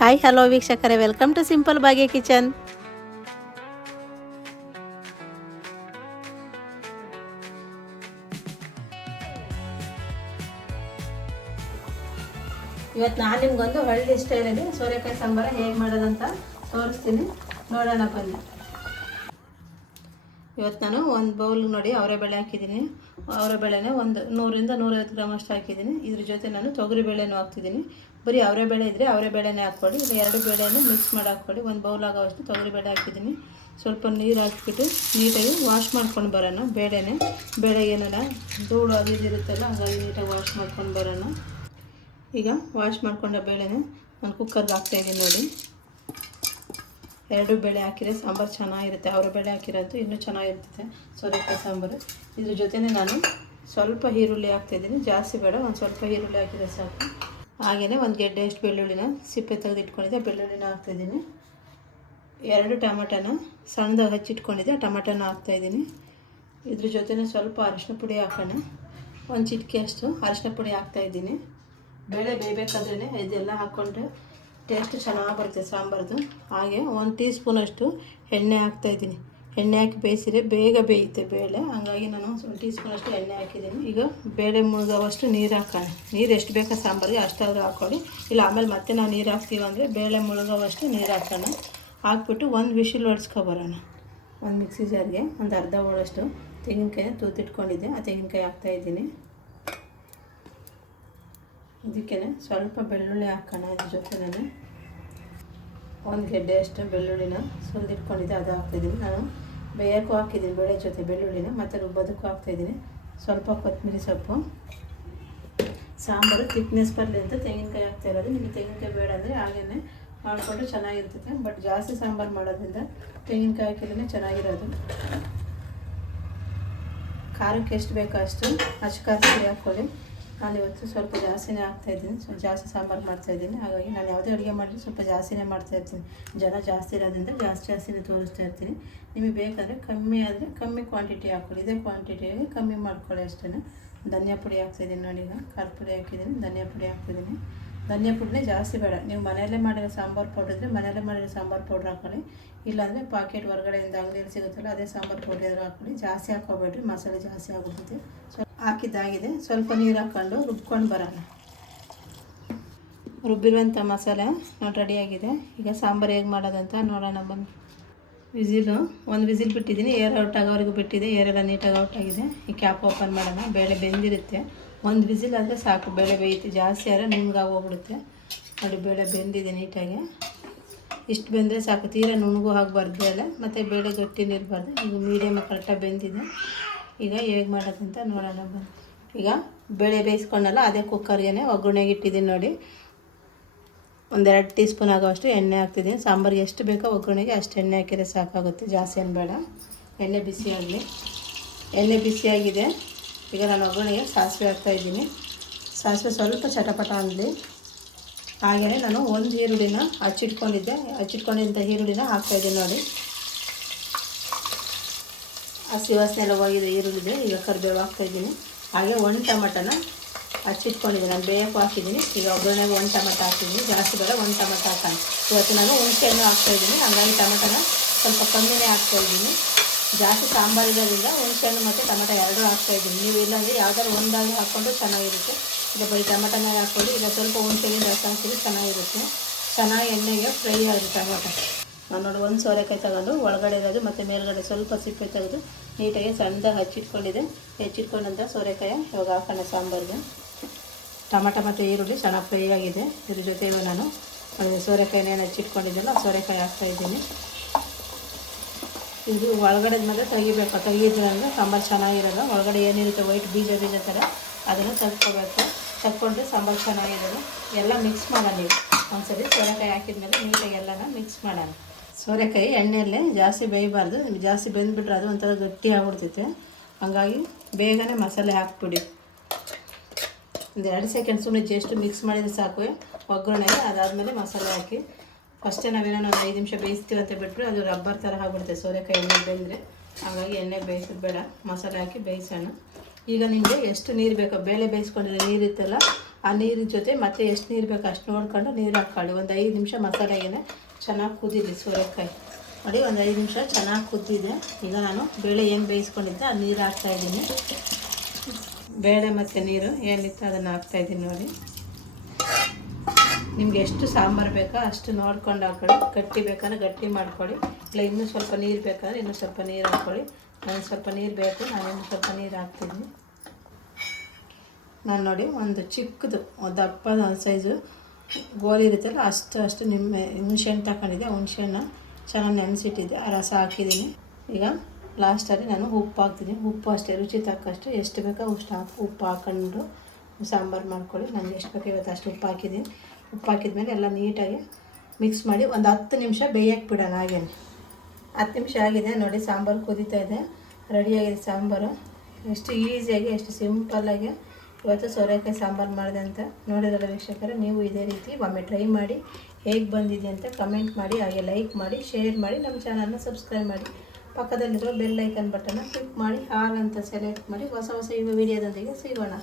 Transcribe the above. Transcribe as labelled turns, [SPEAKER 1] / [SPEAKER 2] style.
[SPEAKER 1] Hi hello ವೀಕ್ಷಕರೇ. Welcome to simple Bhagya kitchen ಇವತ್ತು ನಾನು ನಿಮ್ಗೊಂದು ಹಳ್ಳಿ ಸ್ಟೈಲಲ್ಲಿ ಸೋರೆಕಾಯಿ ಸಾಂಬಾರ ಹೇಗೆ ಮಾಡೋದಂತ ತೋರಿಸ್ತೀನಿ. ನೋಡೋಣ ಬನ್ನಿ. ಇವತ್ತು ನಾನು ಒಂದು ಬೌಲ್ ನೋಡಿ ಅವರೆಬೇಳೆ ಹಾಕಿದ್ದೀನಿ. ಅವರೆಬೇಳೆನೇ ಒಂದು ನೂರಿಂದ ನೂರೈವತ್ತು ಗ್ರಾಮ್ ಅಷ್ಟು ಹಾಕಿದ್ದೀನಿ. ಇದ್ರ ಜೊತೆ ನಾನು ತೊಗರಿ ಬೇಳೆನೂ ಹಾಕ್ತಿದ್ದೀನಿ. ಬರೀ ಅವರೆಬೇಳೆ ಇದ್ದರೆ ಅವರೆಬೇಳೆನೇ ಹಾಕ್ಕೊಳ್ಳಿ. ಇಲ್ಲ ಎರಡು ಬೇಳೆನೂ ಮಿಕ್ಸ್ ಮಾಡಿ ಹಾಕ್ಕೊಳ್ಳಿ. ಒಂದು ಬೌಲ್ ಆಗೋವಷ್ಟು ತೊಗರಿ ಬೇಳೆ ಹಾಕಿದ್ದೀನಿ. ಸ್ವಲ್ಪ ನೀರು ಹಾಕಿಬಿಟ್ಟು ನೀಟಾಗಿ ವಾಶ್ ಮಾಡ್ಕೊಂಡು ಬರೋಣ ಬೇಳೆನೇ. ಬೇಳೆ ಏನಾರ ಧೂಳು ಅದು ಹಂಗಾಗಿ ಇರುತ್ತಲ್ಲ, ಹಾಗಾಗಿ ನೀಟಾಗಿ ವಾಶ್ ಮಾಡ್ಕೊಂಡು ಬರೋಣ. ಈಗ ವಾಶ್ ಮಾಡ್ಕೊಂಡ ಬೇಳೆನೇ ನಾನು ಕುಕ್ಕರ್ಗೆ ಹಾಕ್ತಾಯಿದ್ದೀನಿ ನೋಡಿ. ಎರಡು ಬೇಳೆ ಹಾಕಿದರೆ ಸಾಂಬಾರು ಚೆನ್ನಾಗಿರುತ್ತೆ. ಅವರ ಬೇಳೆ ಹಾಕಿರೋದು ಇನ್ನೂ ಚೆನ್ನಾಗಿರ್ತದೆ ಸೋರೆಕಾಯಿ ಸಾಂಬಾರು ಇದ್ರ ಜೊತೆನೇ ನಾನು ಸ್ವಲ್ಪ ಈರುಳ್ಳಿ ಹಾಕ್ತಾಯಿದ್ದೀನಿ ಜಾಸ್ತಿ ಬೇಡ, ಒಂದು ಸ್ವಲ್ಪ ಈರುಳ್ಳಿ ಹಾಕಿದರೆ ಸಾಕು. ಹಾಗೆಯೇ ಒಂದು ಗೆಡ್ಡೆ ಅಷ್ಟು ಬೆಳ್ಳುಳ್ಳಿನ ಸಿಪ್ಪೆ ತೆಗೆದು ಇಟ್ಕೊಂಡಿದ್ದೆ, ಬೆಳ್ಳುಳ್ಳಿನ ಹಾಕ್ತಾಯಿದ್ದೀನಿ ಎರಡು ಟೊಮೆಟೊನ ಸಣ್ಣದಾಗಿ ಹಚ್ಚಿಟ್ಕೊಂಡಿದ್ದೆ ಟೊಮೆಟೊನ ಹಾಕ್ತಾಯಿದ್ದೀನಿ ಇದ್ರ ಜೊತೆನೇ ಸ್ವಲ್ಪ ಅರಿಶಿನ ಪುಡಿ ಹಾಕೋಣ. ಒಂದು ಚಿಟಿಕೆ ಅಷ್ಟು ಅರಿಶಿನ ಪುಡಿ ಹಾಕ್ತಾಯಿದ್ದೀನಿ ಬೇಳೆ ಬೇಯಬೇಕಾದ್ರೇ ಇದೆಲ್ಲ ಹಾಕ್ಕೊಂಡ್ರೆ ಟೇಸ್ಟ್ ಚೆನ್ನಾಗಿ ಬರುತ್ತೆ ಸಾಂಬಾರ್ದು. ಹಾಗೆ ಒಂದು ಟೀ ಸ್ಪೂನಷ್ಟು ಎಣ್ಣೆ ಹಾಕ್ತಾಯಿದ್ದೀನಿ ಎಣ್ಣೆ ಹಾಕಿ ಬೇಯಿಸಿದ್ರೆ ಬೇಗ ಬೇಯುತ್ತೆ ಬೇಳೆ. ಹಾಗಾಗಿ ನಾನು ಒಂದು ಟೀ ಸ್ಪೂನಷ್ಟು ಎಣ್ಣೆ ಹಾಕಿದ್ದೀನಿ. ಈಗ ಬೇಳೆ ಮುಳುಗೋವಷ್ಟು ನೀರು ಹಾಕೋಣ. ನೀರು ಎಷ್ಟು ಬೇಕೋ ಸಾಂಬಾರಿಗೆ ಅಷ್ಟಾದರೂ ಹಾಕ್ಕೊಳ್ಳಿ ಇಲ್ಲ, ಆಮೇಲೆ ಮತ್ತೆ ನಾವು ನೀರು ಹಾಕ್ತೀವಿ ಅಂದರೆ ಬೇಳೆ ಮುಳುಗೋವಷ್ಟು ನೀರು ಹಾಕೋಣ. ಹಾಕ್ಬಿಟ್ಟು ಒಂದು ವಿಶಿಲ್ ಹೊಡ್ಸ್ಕೊಬರೋಣ ಒಂದು ಮಿಕ್ಸಿ ಜಾರ್ಗೆ ಒಂದು ಅರ್ಧ ಹೋಳಷ್ಟು ತೆಂಗಿನಕಾಯಿ ತೂತಿಟ್ಕೊಂಡಿದ್ದೆ ಆ ತೆಂಗಿನಕಾಯಿ ಹಾಕ್ತಾಯಿದ್ದೀನಿ ಇದಕ್ಕೆ ಸ್ವಲ್ಪ ಬೆಳ್ಳುಳ್ಳಿ ಹಾಕೋಣ ಅದ್ರ ಜೊತೆನೇ ಒಂದು ಗೆಡ್ಡೆ ಅಷ್ಟು ಬೆಳ್ಳುಳ್ಳಿನ ಸುಲಿದಿಟ್ಕೊಂಡಿದ್ದೆ ಅದು ಹಾಕ್ತಿದ್ದೀನಿ ನಾನು. ಬೇಯೋಕ್ಕೂ ಹಾಕಿದ್ದೀನಿ, ಬೇಳೆ ಜೊತೆ ಬೆಳ್ಳುಳ್ಳಿನ, ಮತ್ತು ರುಬ್ಬೋದಕ್ಕೂ ಹಾಕ್ತಾಯಿದ್ದೀನಿ ಸ್ವಲ್ಪ ಕೊತ್ತಂಬರಿ ಸೊಪ್ಪು. ಸಾಂಬಾರು ಥಿಕ್ನೆಸ್ ಬರಲಿ ಅಂತ ತೆಂಗಿನಕಾಯಿ ಹಾಕ್ತಾ ಇರೋದು. ನಿಮಗೆ ತೆಂಗಿನಕಾಯಿ ಬೇಡ ಅಂದರೆ ಹಾಗೇ ಮಾಡಿಕೊಂಡು ಚೆನ್ನಾಗಿರ್ತದೆ ಬಟ್ ಜಾಸ್ತಿ ಸಾಂಬಾರು ಮಾಡೋದ್ರಿಂದ ತೆಂಗಿನಕಾಯಿ ಹಾಕಿದ್ರೆ ಚೆನ್ನಾಗಿರೋದು. ಖಾರಕ್ಕೆ ಎಷ್ಟು ಬೇಕೋ ಅಷ್ಟು ಹಚ್ಚ ಖಾರ ಹಾಕ್ಕೊಳ್ಳಿ ನಾನು ಇವತ್ತು ಸ್ವಲ್ಪ ಜಾಸ್ತಿನೇ ಹಾಕ್ತಾಯಿದ್ದೀನಿ ಸ್ವಲ್ಪ ಜಾಸ್ತಿ ಸಾಂಬಾರು ಮಾಡ್ತಾಯಿದ್ದೀನಿ ಹಾಗಾಗಿ ನಾನು ಯಾವುದೇ ಅಡುಗೆ ಮಾಡಿದ್ರೆ ಸ್ವಲ್ಪ ಜಾಸ್ತಿನೇ ಮಾಡ್ತಾಯಿರ್ತೀನಿ ಜನ ಜಾಸ್ತಿ ಇರೋದ್ರಿಂದ ಜಾಸ್ತಿ ಜಾಸ್ತಿನೇ ತೋರಿಸ್ತಾ ಇರ್ತೀನಿ. ನಿಮಗೆ ಬೇಕಾದರೆ ಕಮ್ಮಿ ಆದರೆ ಕಮ್ಮಿ ಕ್ವಾಂಟಿಟಿ ಹಾಕ್ಕೊಳ್ಳಿ ಇದೇ ಕ್ವಾಂಟಿಟಿಯಲ್ಲಿ ಕಮ್ಮಿ ಮಾಡ್ಕೊಳ್ಳಿ ಅಷ್ಟೇ ಧನಿಯಾ ಪುಡಿ ಹಾಕ್ತಾಯಿದ್ದೀನಿ ನೋಡಿ ಈಗ. ಖಾರ ಪುಡಿ ಹಾಕಿದ್ದೀನಿ. ಧನಿಯಾ ಪುಡಿ ಹಾಕ್ತಿದ್ದೀನಿ ಧನಿಯಾ ಪುಡಿನೇ ಜಾಸ್ತಿ ಬೇಡ. ನೀವು ಮನೆಯಲ್ಲೇ ಮಾಡಿರೋ ಸಾಂಬಾರು ಪೌಡ್ರ್ ಇದ್ದರೆ ಮನೆಯಲ್ಲೇ ಮಾಡಿರೋ ಸಾಂಬಾರು ಪೌಡ್ರ್ ಹಾಕೊಳ್ಳಿ. ಇಲ್ಲಾಂದರೆ ಪಾಕೆಟ್ ಹೊರಗಡೆಯಿಂದ ಅಂಗಡಿಯಲ್ಲಿ ಸಿಗುತ್ತಲ್ಲ, ಅದೇ ಸಾಂಬಾರು ಪೌಡರ್ ಹಾಕೊಳ್ಳಿ. ಜಾಸ್ತಿ ಹಾಕೋಬೇಡ್ರಿ ಮಸಾಲೆ ಜಾಸ್ತಿ ಆಗಿಬಿಡ್ತೈತೆ ಸೊ ಹಾಕಿದ್ದಾಗಿದೆ. ಸ್ವಲ್ಪ ನೀರು ಹಾಕ್ಕೊಂಡು ರುಬ್ಕೊಂಡು ಬರೋಣ. ರುಬ್ಬಿರುವಂಥ ಮಸಾಲೆ ನೋಡಿ ರೆಡಿಯಾಗಿದೆ ಈಗ ಸಾಂಬಾರು ಹೇಗೆ ಮಾಡೋದಂತ ನೋಡೋಣ ಬಂದು ವಿಸಿಲು, ಒಂದು ವಿಸಿಲ್ ಬಿಟ್ಟಿದ್ದೀನಿ. ಏರ್ ಔಟ್ ಆಗೋವರೆಗೂ ಬಿಟ್ಟಿದೆ. ಏರೆಲ್ಲ ನೀಟಾಗಿ ಔಟ್ ಆಗಿದೆ. ಈ ಕ್ಯಾಪ್ ಓಪನ್ ಮಾಡೋಣ. ಬೇಳೆ ಬೆಂದಿರುತ್ತೆ. ಒಂದು ವಿಸಿಲ್ ಆದರೆ ಸಾಕು. ಬೇಳೆ ಬೇಯುತ್ತೆ ಜಾಸ್ತಿ ಆದರೆ ನುಣ್ಣಗಾಗಿ ಹೋಗ್ಬಿಡುತ್ತೆ ನೋಡಿ, ಬೇಳೆ ಬೆಂದಿದೆ ನೀಟಾಗಿ. ಇಷ್ಟು ಬೆಂದರೆ ಸಾಕು. ತೀರ ನುಣ್ಣಗೂ ಆಗಬಾರ್ದು ಬೇಳೆ. ಮತ್ತು ಬೇಳೆ ಗಟ್ಟಿನೂ ಇರಬಾರ್ದು ಈಗ ಮೀಡಿಯಮ್ ಕರೆಕ್ಟಾಗಿ ಬೆಂದಿದೆ. ಈಗ ಹೇಗೆ ಮಾಡೋದಂತ ನೋಡೋಣ ಬನ್ನಿ. ಈಗ ಬೇಳೆ ಬೇಯಿಸ್ಕೊಂಡಲ್ಲ, ಅದೇ ಕುಕ್ಕರ್ಗೆ ಒಗ್ಗರಣೆಗೆ ಇಟ್ಟಿದ್ದೀನಿ ನೋಡಿ. ಒಂದೆರಡು ಟೀ ಸ್ಪೂನ್ ಆಗೋವಷ್ಟು ಎಣ್ಣೆ ಹಾಕ್ತಿದ್ದೀನಿ. ಸಾಂಬಾರಿಗೆ ಎಷ್ಟು ಬೇಕೋ ಒಗ್ಗರಣೆಗೆ ಅಷ್ಟು ಎಣ್ಣೆ ಹಾಕಿದರೆ ಸಾಕಾಗುತ್ತೆ, ಜಾಸ್ತಿ ಏನು ಬೇಡ. ಎಣ್ಣೆ ಬಿಸಿಯಾಗಲಿ ಎಣ್ಣೆ ಬಿಸಿಯಾಗಿದೆ ಈಗ ನಾನು ಒಗ್ಗರಣೆಗೆ ಸಾಸಿವೆ ಹಾಕ್ತಾಯಿದ್ದೀನಿ ಸಾಸಿವೆ ಸ್ವಲ್ಪ ಚಟಪಟ ಅನ್ನಲಿ ಹಾಗೆಯೇ ನಾನು ಒಂದು ಈರುಳ್ಳಿನ ಹಚ್ಚಿಟ್ಕೊಂಡಿದ್ದೆ ಹಚ್ಚಿಟ್ಕೊಂಡಿದ್ದ ಈರುಳ್ಳಿನ ಹಾಕ್ತಾಯಿದ್ದೀನಿ ನೋಡಿ. ಹಸಿ ವಾಸನೆ ಎಲ್ಲ ಹೋಗಿದೆ ಈರುಳ್ಳಿದೆ ಈಗ ಕರಿಬೇವು ಹಾಕ್ತಾಯಿದ್ದೀನಿ. ಹಾಗೆ ಒಂದು ಟಮಟನ ಹಚ್ಚಿಟ್ಕೊಂಡಿದ್ದೀನಿ. ನಾನು ಬೇಯಕ್ಕೆ ಹಾಕಿದ್ದೀನಿ. ಈಗ ಒಗ್ಗರಣೆಗೆ ಒಂದು ಟಮಟ ಹಾಕಿದ್ದೀನಿ ಜಾಸ್ತಿ ಬೇಡ, ಒಂದು ಟಮಟ ಹಾಕೋಣ ಇವತ್ತು ನಾನು ಹುಣಸೆಹಣ್ಣು ಹಾಕ್ತಾಯಿದ್ದೀನಿ. ಹಂಗಾಗಿ ಟಮಟನ ಸ್ವಲ್ಪ ಕಮ್ಮಿನೇ ಹಾಕ್ತಾಯಿದ್ದೀನಿ. ಜಾಸ್ತಿ ಸಾಂಬಾರು ಇರೋದ್ರಿಂದ ಹುಣಸೆಹಣ್ಣು ಮತ್ತು ಟಮಟ ಎರಡೂ ಹಾಕ್ತಾಯಿದ್ದೀನಿ. ನೀವು ಇಲ್ಲಾಂದರೆ ಯಾವ್ದಾದ್ರು ಒಂದಾಗಿ ಹಾಕ್ಕೊಂಡು ಚೆನ್ನಾಗಿರುತ್ತೆ. ಈಗ ಬರೀ ಟಮಟನಾಗ ಹಾಕ್ಕೊಂಡು ಈಗ ಸ್ವಲ್ಪ ಹುಣಸೆಹಣ್ಣು ಜಾಸ್ತಿ ಹಾಕಿದ್ರೆ ಚೆನ್ನಾಗಿರುತ್ತೆ. ಚೆನ್ನಾಗಿ ಎಣ್ಣೆಗೆ ಫ್ರೈ ಆಗಿದೆ ಟೊಮಟೊ. ನಾನು ನೋಡಿ ಒಂದು ಸೋರೆಕಾಯಿ ತಗೊಂಡು ಒಳಗಡೆ ಇರೋದು, ಮತ್ತು ಮೇಲ್ಗಡೆ ಸ್ವಲ್ಪ ಸಿಪ್ಪೆ ತೆಗೆದು ನೀಟಾಗಿ ಸಣ್ಣದಾಗಿ ಹಚ್ಚಿಟ್ಕೊಂಡಿದ್ದೆ. ಹೆಚ್ಚಿಟ್ಕೊಂಡಂಥ ಸೋರೆಕಾಯಿ, ಇವಾಗ ಹಾಕೋಣ ಸಾಂಬಾರಿಗೆ. ಟೊಮಟ ಮತ್ತು ಈರುಳ್ಳಿ ಚೆನ್ನಾಗಿ ಫ್ರೈ ಆಗಿದೆ. ಇದ್ರ ಜೊತೆಗೂ ನಾನು ಸೋರೆಕಾಯಿನೇನು ಹಚ್ಚಿಟ್ಕೊಂಡಿದ್ದೆಲ್ಲ ಸೋರೆಕಾಯಿ ಹಾಕ್ತಾಯಿದ್ದೀನಿ ಇದು ಒಳಗಡೆ ಮಾತ್ರ ತೆಗಿಬೇಕು. ತೆಗಿದ್ರೆ ಅಂದರೆ ಸಾಂಬಾರು ಚೆನ್ನಾಗಿರಲ್ಲ. ಒಳಗಡೆ ಏನಿರುತ್ತೆ ವೈಟ್ ಬೀಜ ಬೀಜ ಥರ ಅದನ್ನು ತಗ್ಕೋಬೇಕು ತೆಕ್ಕೊಂಡ್ರೆ ಸಾಂಬಾರು ಚೆನ್ನಾಗಿರಲ್ಲ. ಎಲ್ಲ ಮಿಕ್ಸ್ ಮಾಡೋಣ ನೀವು. ಒಂದ್ಸರಿ ಸೋರೆಕಾಯಿ ಹಾಕಿದ್ಮೇಲೆ ನೀಟಾಗಿ ಎಲ್ಲನ ಮಿಕ್ಸ್ ಮಾಡೋಣ. ಸೋರೆಕಾಯಿ ಎಣ್ಣೆಯಲ್ಲೇ ಜಾಸ್ತಿ ಬೇಯಬಾರ್ದು. ಜಾಸ್ತಿ ಬೆಂದ್ಬಿಟ್ರೆ ಅದು ಒಂಥರ ಗಟ್ಟಿ ಆಗ್ಬಿಡ್ತೈತೆ. ಹಾಗಾಗಿ ಬೇಗನೆ ಮಸಾಲೆ ಹಾಕ್ಬಿಡಿ. ಒಂದು ಎರಡು ಸೆಕೆಂಡ್ ಸುಮ್ಮನೆ ಜಸ್ಟ್ ಮಿಕ್ಸ್ ಮಾಡಿದರೆ ಸಾಕು. ಒಗ್ಗರಣೆಗೆ ಅದಾದಮೇಲೆ ಮಸಾಲೆ ಹಾಕಿ. ಫಸ್ಟೇ ನಾವೇನೋ ಒಂದು ಐದು ನಿಮಿಷ ಬೇಯಿಸ್ತೀವಿ ಅಂತ ಬಿಟ್ಟರೆ ಅದು ರಬ್ಬರ್ ಥರ ಆಗ್ಬಿಡುತ್ತೆ ಸೋರೆಕಾಯಿ ಎಣ್ಣೆ ಬೆಂದರೆ. ಹಾಗಾಗಿ ಎಣ್ಣೆ ಬೇಯಿಸೋದು ಬೇಡ. ಮಸಾಲೆ ಹಾಕಿ ಬೇಯಿಸೋಣ. ಈಗ ನಿಮಗೆ ಎಷ್ಟು ನೀರು ಬೇಕೋ, ಬೇಳೆ ಬೇಯಿಸ್ಕೊಂಡಿರೋ ನೀರಿತ್ತಲ್ಲ ಆ ನೀರಿನ ಜೊತೆ ಮತ್ತೆ ಎಷ್ಟು ನೀರು ಬೇಕೋ ಅಷ್ಟು ನೋಡ್ಕೊಂಡು ನೀರು ಹಾಕ್ಕೊಳ್ಳಿ. ಒಂದು ಐದು ನಿಮಿಷ ಮಸಾಲೆಗೆ ಚೆನ್ನಾಗಿ ಕುದಿದೆ ಸೋರೆಕಾಯಿ. ನೋಡಿ, ಒಂದು ಐದು ನಿಮಿಷ ಚೆನ್ನಾಗಿ ಕುದ್ದಿದೆ. ಈಗ ನಾನು ಬೇಳೆ ಏನು ಬೇಯಿಸ್ಕೊಂಡಿದ್ದೆ ಆ ನೀರು ಹಾಕ್ತಾಯಿದ್ದೀನಿ ಬೇಳೆ ಮತ್ತು ನೀರು, ಏನಿತ್ತು ಅದನ್ನು ಹಾಕ್ತಾಯಿದ್ದೀನಿ ನೋಡಿ. ನಿಮ್ಗೆ ಎಷ್ಟು ಸಾಂಬಾರು ಬೇಕೋ ಅಷ್ಟು ನೋಡ್ಕೊಂಡು ಹಾಕೊಳ್ಳಿ. ಗಟ್ಟಿ ಬೇಕಾದ್ರೆ ಗಟ್ಟಿ ಮಾಡ್ಕೊಳ್ಳಿ. ಇಲ್ಲ, ಇನ್ನೂ ಸ್ವಲ್ಪ ನೀರು ಬೇಕಾದ್ರೆ ಇನ್ನೂ ಸ್ವಲ್ಪ ನೀರು ಹಾಕ್ಕೊಳ್ಳಿ ನನಗೆ ಸ್ವಲ್ಪ ನೀರು ಬೇಕು, ನಾನು ಇನ್ನೂ ಸ್ವಲ್ಪ ನೀರು ಹಾಕ್ತಿದ್ದೀನಿ ನಾನು ನೋಡಿ, ಒಂದು ಚಿಕ್ಕದು ದಪ್ಪದ ಒಂದು ಸೈಜು ಗೋಲಿ ಇರುತ್ತಲ್ಲ, ಅಷ್ಟು ಅಷ್ಟು ನಿಮ್ಮ ಹುಣ್ಸೆಹಣ್ಣು ತಗೊಂಡಿದ್ದೆ ಹುಣ್ಸೆಹಣ್ಣು ಚೆನ್ನಾಗಿ ನೆನೆಸಿಟ್ಟಿದ್ದೆ, ಆ ರಸ ಹಾಕಿದ್ದೀನಿ. ಈಗ ಲಾಸ್ಟಲ್ಲಿ ನಾನು ಉಪ್ಪು ಹಾಕ್ತೀನಿ. ಉಪ್ಪು ಅಷ್ಟೇ, ರುಚಿ ತಕ್ಕಷ್ಟು ಎಷ್ಟು ಬೇಕೋ ಅಷ್ಟು ಹಾಕಿ, ಉಪ್ಪು ಹಾಕೊಂಡು ಸಾಂಬಾರು ಮಾಡ್ಕೊಳ್ಳಿ. ನನಗೆ ಎಷ್ಟು ಬೇಕೋ ಇವತ್ತು ಅಷ್ಟು ಉಪ್ಪು ಹಾಕಿದ್ದೀನಿ. ಉಪ್ಪು ಹಾಕಿದ್ಮೇಲೆ ಎಲ್ಲ ನೀಟಾಗಿ ಮಿಕ್ಸ್ ಮಾಡಿ ಒಂದು ಹತ್ತು ನಿಮಿಷ ಬೇಯಕ್ಕೆ ಬಿಡೋಣ ಹಾಗೇನೆ. ಹತ್ತು ನಿಮಿಷ ಆಗಿದೆ, ನೋಡಿ ಸಾಂಬಾರು ಕುದೀತಾ ಇದೆ. ರೆಡಿಯಾಗಿದೆ ಸಾಂಬಾರು. ಎಷ್ಟು ಈಸಿಯಾಗಿ ಎಷ್ಟು ಸಿಂಪಲ್ಲಾಗಿ ಇವತ್ತು ಸೋರೆಕಾಯಿ ಸಾಂಬಾರು ಮಾಡಿದೆ ಅಂತ ನೋಡಿದ್ರಲ್ಲ ವೀಕ್ಷಕರೇ, ನೀವು ಇದೇ ರೀತಿ ಒಮ್ಮೆ ಟ್ರೈ ಮಾಡಿ ಹೇಗೆ ಬಂದಿದೆ ಅಂತ ಕಮೆಂಟ್ ಮಾಡಿ, ಹಾಗೆ ಲೈಕ್ ಮಾಡಿ ಶೇರ್ ಮಾಡಿ, ನಮ್ಮ ಚಾನಲ್ನ ಸಬ್ಸ್ಕ್ರೈಬ್ ಮಾಡಿ. ಪಕ್ಕದಲ್ಲಿರೋ ಬೆಲ್ ಐಕನ್ ಬಟನ್ನ ಕ್ಲಿಕ್ ಮಾಡಿ, ಹಾಲ್ ಅಂತ ಸೆಲೆಕ್ಟ್ ಮಾಡಿ, ಹೊಸ ಹೊಸ ಈಗ ವಿಡಿಯೋದೊಂದಿಗೆ ಸಿಗೋಣ.